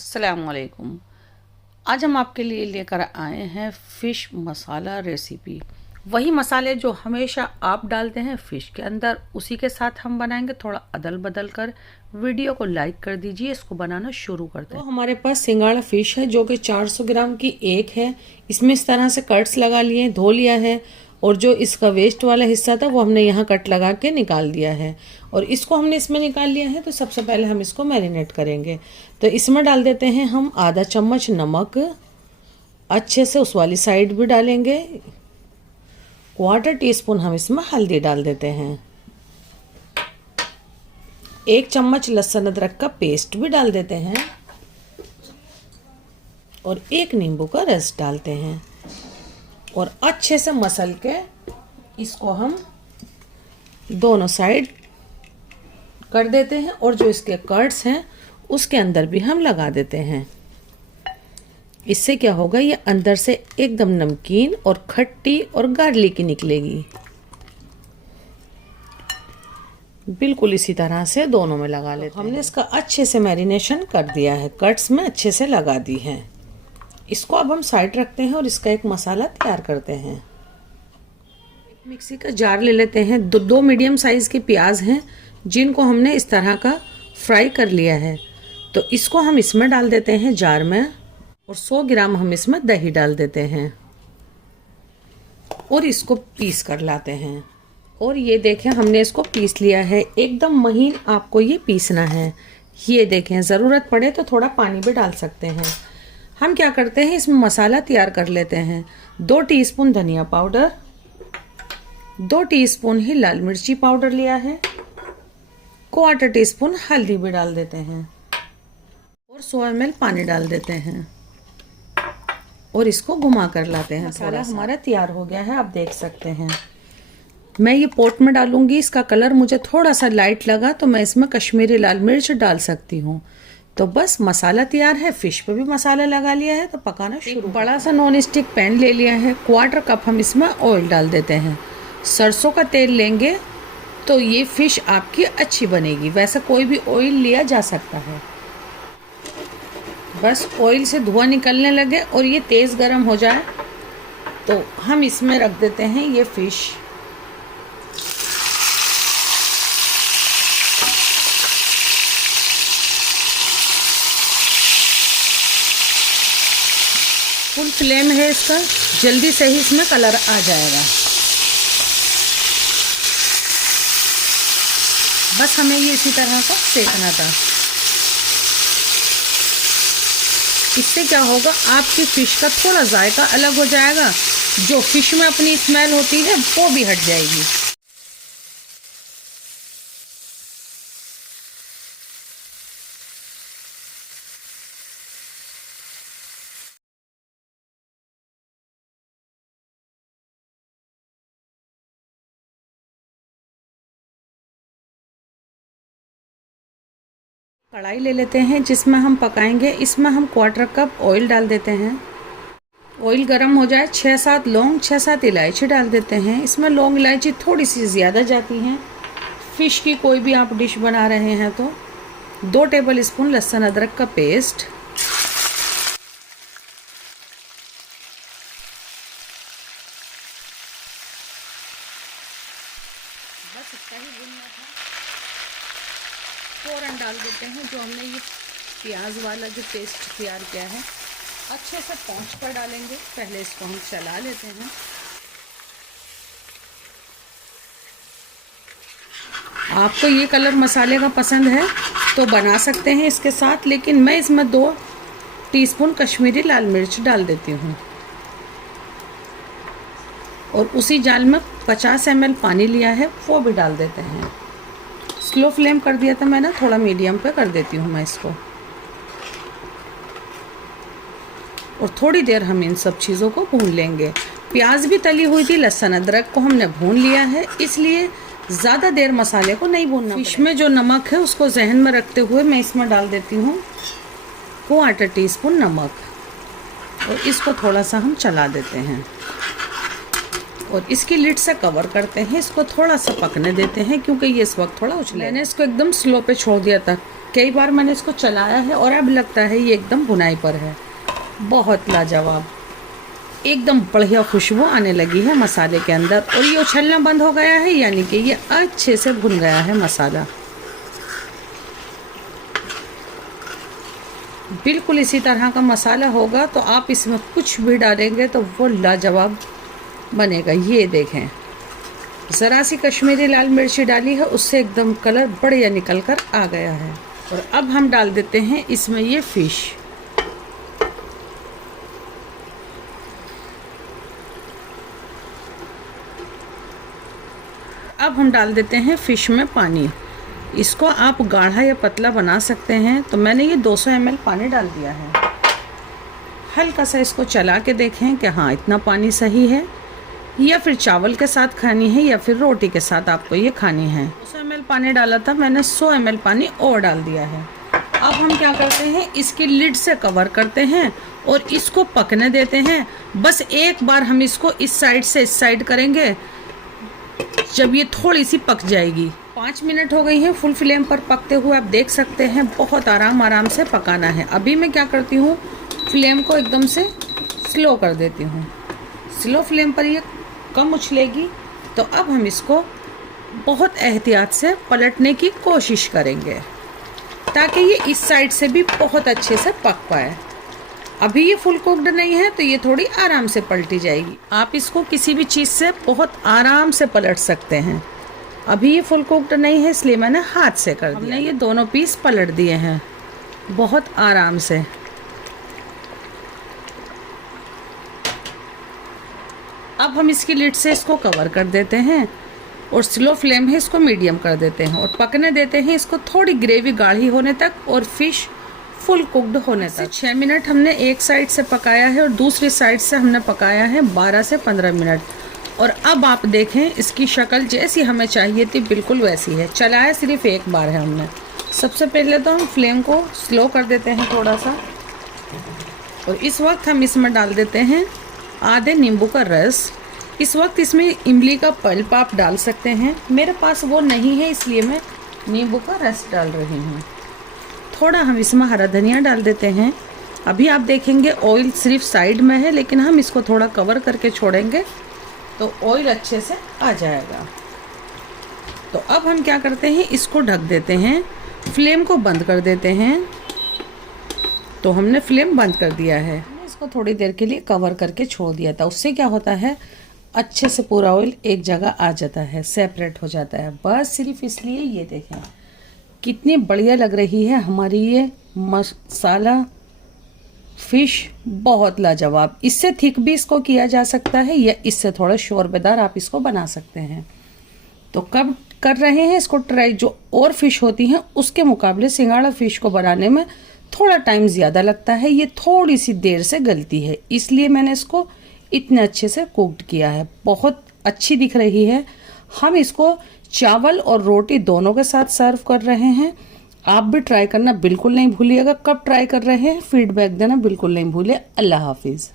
अस्सलामुअलैकुम। आज हम आपके लिए लेकर आए हैं फ़िश मसाला रेसिपी। वही मसाले जो हमेशा आप डालते हैं फ़िश के अंदर, उसी के साथ हम बनाएंगे, थोड़ा अदल बदल कर। वीडियो को लाइक कर दीजिए। इसको बनाना शुरू करते हैं। तो हमारे पास सिंगाड़ा फिश है जो कि 400 ग्राम की एक है। इसमें इस तरह से कट्स लगा लिए, धो लिया है, और जो इसका वेस्ट वाला हिस्सा था वो हमने यहाँ कट लगा के निकाल दिया है। और इसको हमने इसमें निकाल लिया है। तो सबसे पहले हम इसको मैरिनेट करेंगे। तो इसमें डाल देते हैं हम आधा चम्मच नमक, अच्छे से उस वाली साइड भी डालेंगे। 1/4 टीस्पून हम इसमें हल्दी डाल देते हैं। 1 चम्मच लहसुन अदरक का पेस्ट भी डाल देते हैं, और 1 नींबू का रस डालते हैं, और अच्छे से मसल के इसको हम दोनों साइड कर देते हैं। और जो इसके कर्ड्स हैं उसके अंदर भी हम लगा देते हैं। इससे क्या होगा, ये अंदर से एकदम नमकीन और खट्टी और गार्लिकी निकलेगी। बिल्कुल इसी तरह से दोनों में लगा लेते हैं। हमने इसका अच्छे से मैरिनेशन कर दिया है, कट्स में अच्छे से लगा दी है। इसको अब हम साइड रखते हैं और इसका एक मसाला तैयार करते हैं। एक मिक्सी का जार ले लेते हैं। दो मीडियम साइज के प्याज हैं जिनको हमने इस तरह का फ्राई कर लिया है। तो इसको हम इसमें डाल देते हैं जार में, और 100 ग्राम हम इसमें दही डाल देते हैं, और इसको पीस कर लाते हैं। और ये देखें, हमने इसको पीस लिया है। एकदम महीन आपको ये पीसना है। ये देखें, ज़रूरत पड़े तो थोड़ा पानी भी डाल सकते हैं। हम क्या करते हैं, इसमें मसाला तैयार कर लेते हैं। 2 टीस्पून धनिया पाउडर, 2 टीस्पून ही लाल मिर्ची पाउडर लिया है, 1/4 टीस्पून हल्दी भी डाल देते हैं, और 100 ml पानी डाल देते हैं, और इसको घुमा कर लाते हैं। मसाला हमारा तैयार हो गया है, आप देख सकते हैं। मैं ये पोट में डालूंगी। इसका कलर मुझे थोड़ा सा लाइट लगा तो मैं इसमें कश्मीरी लाल मिर्च डाल सकती हूँ। तो बस मसाला तैयार है। फिश पे भी मसाला लगा लिया है, तो पकाना शुरू। बड़ा सा नॉन स्टिक पैन ले लिया है। 1/4 कप हम इसमें ऑयल डाल देते हैं। सरसों का तेल लेंगे तो ये फिश आपकी अच्छी बनेगी। वैसे कोई भी ऑयल लिया जा सकता है। बस ऑयल से धुआं निकलने लगे और ये तेज़ गर्म हो जाए तो हम इसमें रख देते हैं ये फिश। फुल फ्लेम है इसका, जल्दी से ही इसमें कलर आ जाएगा। बस हमें ये इसी तरह का सेकना था। इससे क्या होगा, आपकी फिश का थोड़ा जायका अलग हो जाएगा। जो फिश में अपनी स्मेल होती है वो भी हट जाएगी। कढ़ाई ले लेते हैं जिसमें हम पकाएंगे। इसमें हम 1/4 कप ऑयल डाल देते हैं। ऑयल गर्म हो जाए, 6-7 लौंग, 6-7 इलायची डाल देते हैं। इसमें लौंग इलायची थोड़ी सी ज़्यादा जाती हैं। फ़िश की कोई भी आप डिश बना रहे हैं तो 2 टेबल स्पून लहसुन अदरक का पेस्ट, बस इतना ही भूनना था। फ़ौरन डाल देते हैं जो हमने ये प्याज वाला जो पेस्ट तैयार किया है, अच्छे से पहुँच कर डालेंगे। पहले इसको हम चला लेते हैं। आपको ये कलर मसाले का पसंद है तो बना सकते हैं इसके साथ, लेकिन मैं इसमें 2 टीस्पून कश्मीरी लाल मिर्च डाल देती हूँ। और उसी जाल में 50 ml पानी लिया है वो भी डाल देते हैं। स्लो फ्लेम कर दिया था मैंने, थोड़ा मीडियम पे कर देती हूँ मैं इसको। और थोड़ी देर हम इन सब चीज़ों को भून लेंगे। प्याज भी तली हुई थी, लहसुन अदरक को हमने भून लिया है, इसलिए ज़्यादा देर मसाले को नहीं भूनना। फिश में जो नमक है उसको जहन में रखते हुए मैं इसमें डाल देती हूँ 1/4 टीस्पून नमक, और इसको थोड़ा सा हम चला देते हैं। और इसकी लिड से कवर करते हैं। इसको थोड़ा सा पकने देते हैं क्योंकि ये इस वक्त थोड़ा उछले। मैंने इसको एकदम स्लो पे छोड़ दिया था। कई बार मैंने इसको चलाया है और अब लगता है ये एकदम भुनाई पर है। बहुत लाजवाब, एकदम बढ़िया खुशबू आने लगी है मसाले के अंदर और ये उछलना बंद हो गया है, यानी कि ये अच्छे से भुन गया है मसाला। बिल्कुल इसी तरह का मसाला होगा तो आप इसमें कुछ भी डालेंगे तो वो लाजवाब बनेगा। ये देखें, ज़रा सी कश्मीरी लाल मिर्ची डाली है, उससे एकदम कलर बढ़िया निकल कर आ गया है। और अब हम डाल देते हैं इसमें ये फ़िश। अब हम डाल देते हैं फ़िश में पानी। इसको आप गाढ़ा या पतला बना सकते हैं, तो मैंने ये 200 ml पानी डाल दिया है। हल्का सा इसको चला के देखें कि हाँ इतना पानी सही है, या फिर चावल के साथ खानी है या फिर रोटी के साथ आपको ये खानी है। 200 ml पानी डाला था, मैंने 100 ml पानी और डाल दिया है। अब हम क्या करते हैं, इसकी लिड से कवर करते हैं और इसको पकने देते हैं। बस एक बार हम इसको इस साइड से इस साइड करेंगे, जब ये थोड़ी सी पक जाएगी। 5 मिनट हो गई हैं फुल फ्लेम पर पकते हुए, आप देख सकते हैं बहुत आराम से पकाना है। अभी मैं क्या करती हूँ, फ्लेम को एकदम से स्लो कर देती हूँ। स्लो फ्लेम पर ये कम उछलेगी, तो अब हम इसको बहुत एहतियात से पलटने की कोशिश करेंगे ताकि ये इस साइड से भी बहुत अच्छे से पक पाए। अभी ये फुल कुक्ड नहीं है तो ये थोड़ी आराम से पलटी जाएगी। आप इसको किसी भी चीज़ से बहुत आराम से पलट सकते हैं। अभी ये फुल कुक्ड नहीं है, इसलिए मैंने हाथ से कर दिया। हमने ये दोनों पीस पलट दिए हैं बहुत आराम से। अब हम इसकी लिड से इसको कवर कर देते हैं और स्लो फ्लेम है इसको मीडियम कर देते हैं और पकने देते हैं इसको थोड़ी ग्रेवी गाढ़ी होने तक और फिश फुल कुक्ड होने तक। 6 मिनट हमने एक साइड से पकाया है और दूसरी साइड से हमने पकाया है 12 से 15 मिनट। और अब आप देखें इसकी शक्ल जैसी हमें चाहिए थी बिल्कुल वैसी है। चलाया सिर्फ एक बार है हमने। सबसे पहले तो हम फ्लेम को स्लो कर देते हैं थोड़ा सा, और इस वक्त हम इसमें डाल देते हैं आधे नींबू का रस। इस वक्त इसमें इमली का पल्प आप डाल सकते हैं, मेरे पास वो नहीं है इसलिए मैं नींबू का रस डाल रही हूँ। थोड़ा हम इसमें हरा धनिया डाल देते हैं। अभी आप देखेंगे ऑयल सिर्फ साइड में है, लेकिन हम इसको थोड़ा कवर करके छोड़ेंगे तो ऑयल अच्छे से आ जाएगा। तो अब हम क्या करते हैं, इसको ढक देते हैं, फ्लेम को बंद कर देते हैं। तो हमने फ्लेम बंद कर दिया है। इसको थोड़ी देर के लिए कवर करके छोड़ दिया था। उससे क्या होता है, अच्छे से पूरा ऑयल एक जगह आ जाता है, सेपरेट हो जाता है। बस सिर्फ इसलिए ये देखें कितनी बढ़िया लग रही है हमारी ये मसाला फ़िश, बहुत लाजवाब। इससे थिक भी इसको किया जा सकता है या इससे थोड़ा शोरबेदार आप इसको बना सकते हैं। तो कब कर रहे हैं इसको ट्राई, जो और फ़िश होती हैं उसके मुकाबले सिंगाड़ा फ़िश को बनाने में थोड़ा टाइम ज़्यादा लगता है। ये थोड़ी सी देर से गलती है, इसलिए मैंने इसको इतने अच्छे से कुक्ड किया है। बहुत अच्छी दिख रही है। हम इसको चावल और रोटी दोनों के साथ सर्व कर रहे हैं। आप भी ट्राई करना बिल्कुल नहीं भूलिएगा। कब ट्राई कर रहे हैं फीडबैक देना बिल्कुल नहीं भूलिए। अल्लाह हाफिज़।